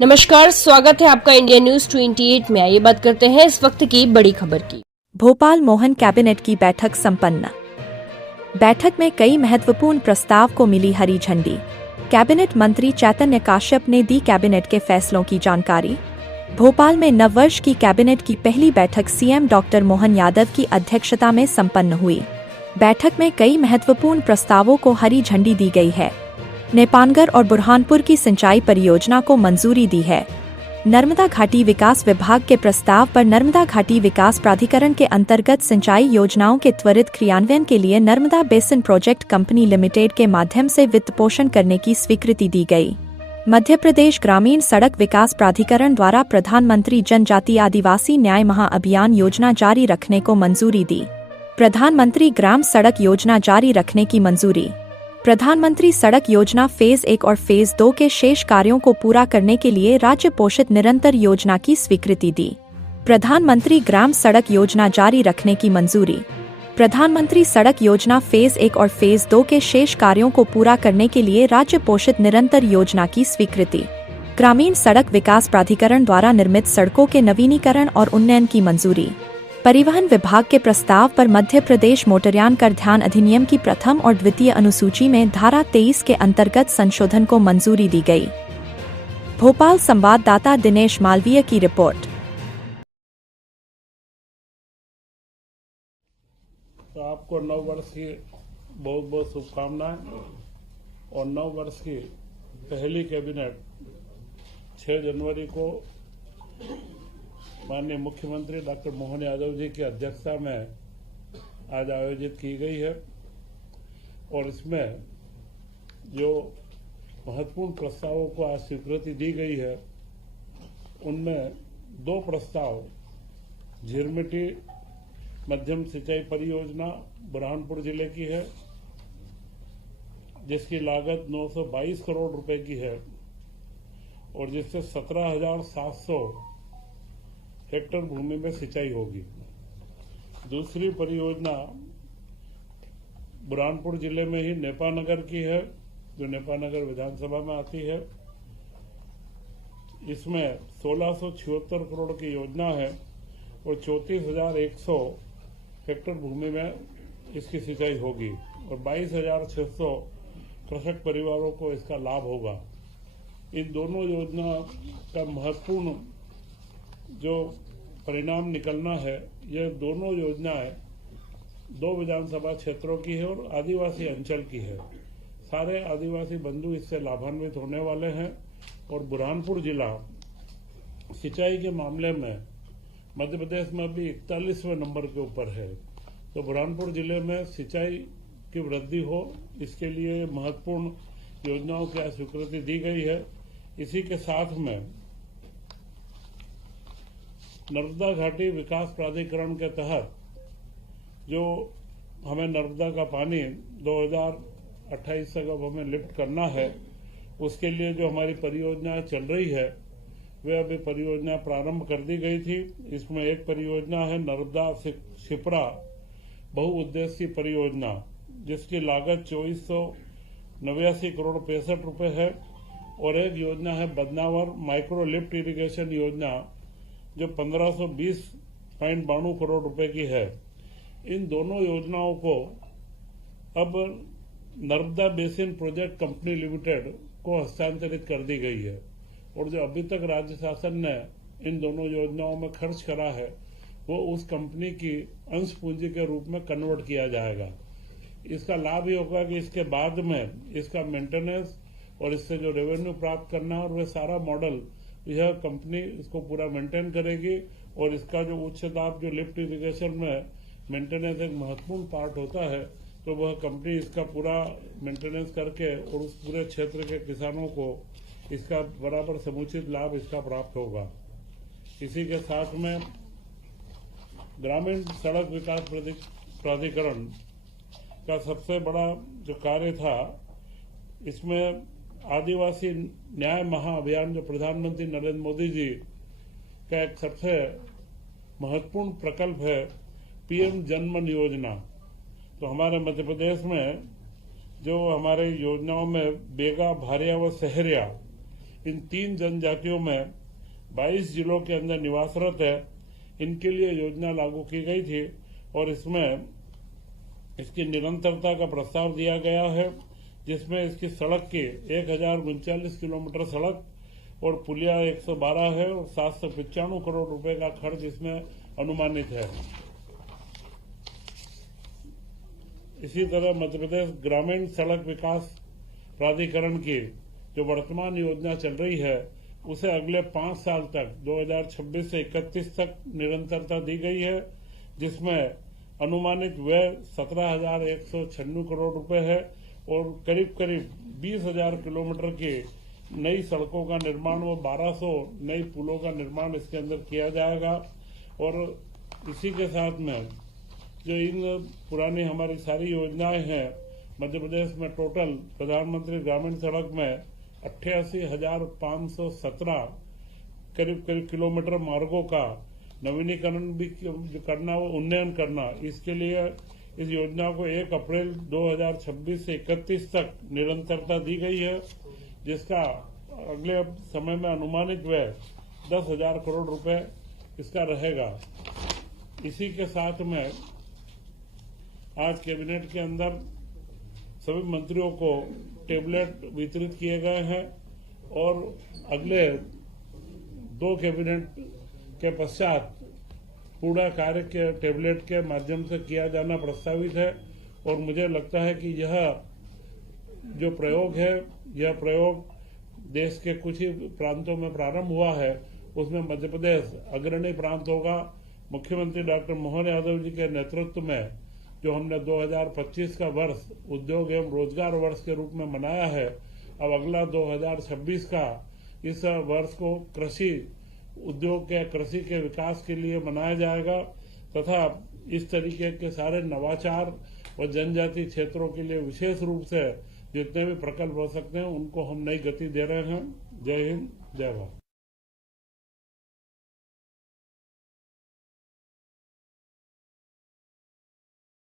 नमस्कार, स्वागत है आपका इंडिया न्यूज 28 में। आइए बात करते हैं इस वक्त की बड़ी खबर की। भोपाल मोहन कैबिनेट की बैठक संपन्न। बैठक में कई महत्वपूर्ण प्रस्ताव को मिली हरी झंडी। कैबिनेट मंत्री चैतन्य काश्यप ने दी कैबिनेट के फैसलों की जानकारी। भोपाल में नववर्ष की कैबिनेट की पहली बैठक सीएम डॉक्टर मोहन यादव की अध्यक्षता में संपन्न हुई। बैठक में कई महत्वपूर्ण प्रस्तावों को हरी झंडी दी गई है। नेपानगर और बुरहानपुर की सिंचाई परियोजना को मंजूरी दी है। नर्मदा घाटी विकास विभाग के प्रस्ताव पर नर्मदा घाटी विकास प्राधिकरण के अंतर्गत सिंचाई योजनाओं के त्वरित क्रियान्वयन के लिए Narmada basin project company limited के माध्यम से वित्त पोषण करने की स्वीकृति दी गई। मध्य प्रदेश ग्रामीण सड़क विकास प्राधिकरण द्वारा प्रधानमंत्री जनजातीय आदिवासी न्याय महाअभियान योजना जारी रखने को मंजूरी दी। प्रधानमंत्री ग्राम सड़क योजना जारी रखने की मंजूरी। प्रधानमंत्री सड़क योजना फेज 1 और फेज 2 के शेष कार्यों को पूरा करने के लिए राज्य पोषित निरंतर योजना की स्वीकृति दी। प्रधानमंत्री ग्राम सड़क योजना जारी रखने की मंजूरी। प्रधानमंत्री सड़क योजना फेज 1 और फेज 2 के शेष कार्यों को पूरा करने के लिए राज्य पोषित निरंतर योजना की स्वीकृति। ग्रामीण सड़क विकास प्राधिकरण द्वारा निर्मित सड़कों के नवीनीकरण और उन्नयन की मंजूरी। परिवहन विभाग के प्रस्ताव पर मध्य प्रदेश मोटरयान कर ध्यान अधिनियम की प्रथम और द्वितीय अनुसूची में धारा 23 के अंतर्गत संशोधन को मंजूरी दी गई। भोपाल संवाददाता दिनेश मालवीय की रिपोर्ट। तो आपको नव वर्ष की बहुत बहुत शुभकामनाएं और नव वर्ष की पहली कैबिनेट 6 जनवरी को माननीय मुख्यमंत्री डॉक्टर मोहन यादव जी की अध्यक्षता में आज आयोजित की गई है और इसमें जो महत्वपूर्ण प्रस्तावों को आज स्वीकृति दी गई है उनमें 2 प्रस्ताव झिरमिटी मध्यम सिंचाई परियोजना बुरहानपुर जिले की है, जिसकी लागत 922 करोड़ रुपए की है और जिससे 17,700 हेक्टेयर भूमि में सिंचाई होगी। दूसरी परियोजना बुरहानपुर जिले में ही नेपानगर की है, जो नेपानगर विधानसभा में आती है। इसमें 1676 करोड़ की योजना है और 34,100 हेक्टेयर भूमि में इसकी सिंचाई होगी और 22,600 कृषक परिवारों को इसका लाभ होगा। इन दोनों योजना का महत्वपूर्ण जो परिणाम निकलना है, यह दोनों योजनाएं 2 विधानसभा क्षेत्रों की है और आदिवासी अंचल की है। सारे आदिवासी बंधु इससे लाभान्वित होने वाले हैं और बुरहानपुर जिला सिंचाई के मामले में मध्य प्रदेश में अभी 41वें नंबर के ऊपर है। तो बुरहानपुर जिले में सिंचाई की वृद्धि हो, इसके लिए महत्वपूर्ण योजनाओं की स्वीकृति दी गई है। इसी के साथ में नर्मदा घाटी विकास प्राधिकरण के तहत जो हमें नर्मदा का पानी 2028 तक अब हमें लिफ्ट करना है, उसके लिए जो हमारी परियोजनाएं चल रही है वे अभी परियोजना प्रारंभ कर दी गई थी। इसमें एक परियोजना है नर्मदा शिप्रा बहुउद्देशीय परियोजना, जिसकी लागत 2489 करोड़ 65 रुपए है और एक योजना है बदनावर माइक्रो लिफ्ट इरिगेशन योजना, जो 1520.92 करोड़ रुपए की है। इन दोनों योजनाओं को अब Narmada basin project company limited को हस्तांतरित कर दी गई है और जो अभी तक राज्य शासन ने इन दोनों योजनाओं में खर्च करा है वो उस कंपनी की अंश पूंजी के रूप में कन्वर्ट किया जाएगा। इसका लाभ ये होगा कि इसके बाद में इसका मेंटेनेंस और इससे जो रेवेन्यू प्राप्त करना है और वह सारा मॉडल यह कंपनी इसको पूरा मेंटेन करेगी और इसका जो उच्च दाब जो लिफ्ट इरिगेशन में मेंटेनेंस एक महत्वपूर्ण पार्ट होता है, तो वह कंपनी इसका पूरा मेंटेनेंस करके और उस पूरे क्षेत्र के किसानों को इसका बराबर समुचित लाभ इसका प्राप्त होगा। इसी के साथ में ग्रामीण सड़क विकास प्राधिकरण का सबसे बड़ा जो कार्य था, इसमें आदिवासी न्याय महाअभियान जो प्रधानमंत्री नरेंद्र मोदी जी का एक सबसे महत्वपूर्ण प्रकल्प है, पीएम जनमन योजना। तो हमारे मध्य प्रदेश में जो हमारे योजनाओं में बेगा, भारिया व सहरिया इन 3 जनजातियों में 22 जिलों के अंदर निवासरत है, इनके लिए योजना लागू की गई थी और इसमें इसकी निरंतरता का प्रस्ताव दिया गया है, जिसमें इसकी सड़क की 1039 किलोमीटर सड़क और पुलिया 112 है और 795 करोड़ रुपए का खर्च इसमें अनुमानित है। इसी तरह मध्य प्रदेश ग्रामीण सड़क विकास प्राधिकरण की जो वर्तमान योजना चल रही है उसे अगले 5 साल तक 2026 से 31 तक निरंतरता दी गई है, जिसमें अनुमानित व्यय 17,196 करोड़ रुपए है और करीब करीब 20,000 किलोमीटर की नई सड़कों का निर्माण व 1200 नई पुलों का निर्माण इसके अंदर किया जाएगा। और इसी के साथ में जो इन पुरानी हमारी सारी योजनाएं हैं, मध्य प्रदेश में टोटल प्रधानमंत्री ग्रामीण सड़क में 88,517 करीब किलोमीटर मार्गों का नवीनीकरण भी जो करना वो उन्नयन करना, इसके लिए इस योजना को 1 अप्रैल 2026 से 31 तक निरंतरता दी गई है, जिसका अगले समय में अनुमानित व्यय 10,000 करोड़ रुपए इसका रहेगा। इसी के साथ में आज कैबिनेट के अंदर सभी मंत्रियों को टेबलेट वितरित किए गए हैं और अगले 2 कैबिनेट के पश्चात पूरा कार्य के टेबलेट के माध्यम से किया जाना प्रस्तावित है। और मुझे लगता है कि यह जो प्रयोग है, यह प्रयोग देश के कुछ ही प्रांतों में प्रारंभ हुआ है, उसमें मध्य प्रदेश अग्रणी प्रांत होगा। मुख्यमंत्री डॉक्टर मोहन यादव जी के नेतृत्व में जो हमने 2025 का वर्ष उद्योग एवं रोजगार वर्ष के रूप में मनाया है, अब अगला 2026 का इस वर्ष को कृषि उद्योग के कृषि के विकास के लिए मनाया जाएगा तथा इस तरीके के सारे नवाचार व जनजातीय क्षेत्रों के लिए विशेष रूप से जितने भी प्रकल्प हो सकते हैं उनको हम नई गति दे रहे हैं। जय हिंद, जय भारत।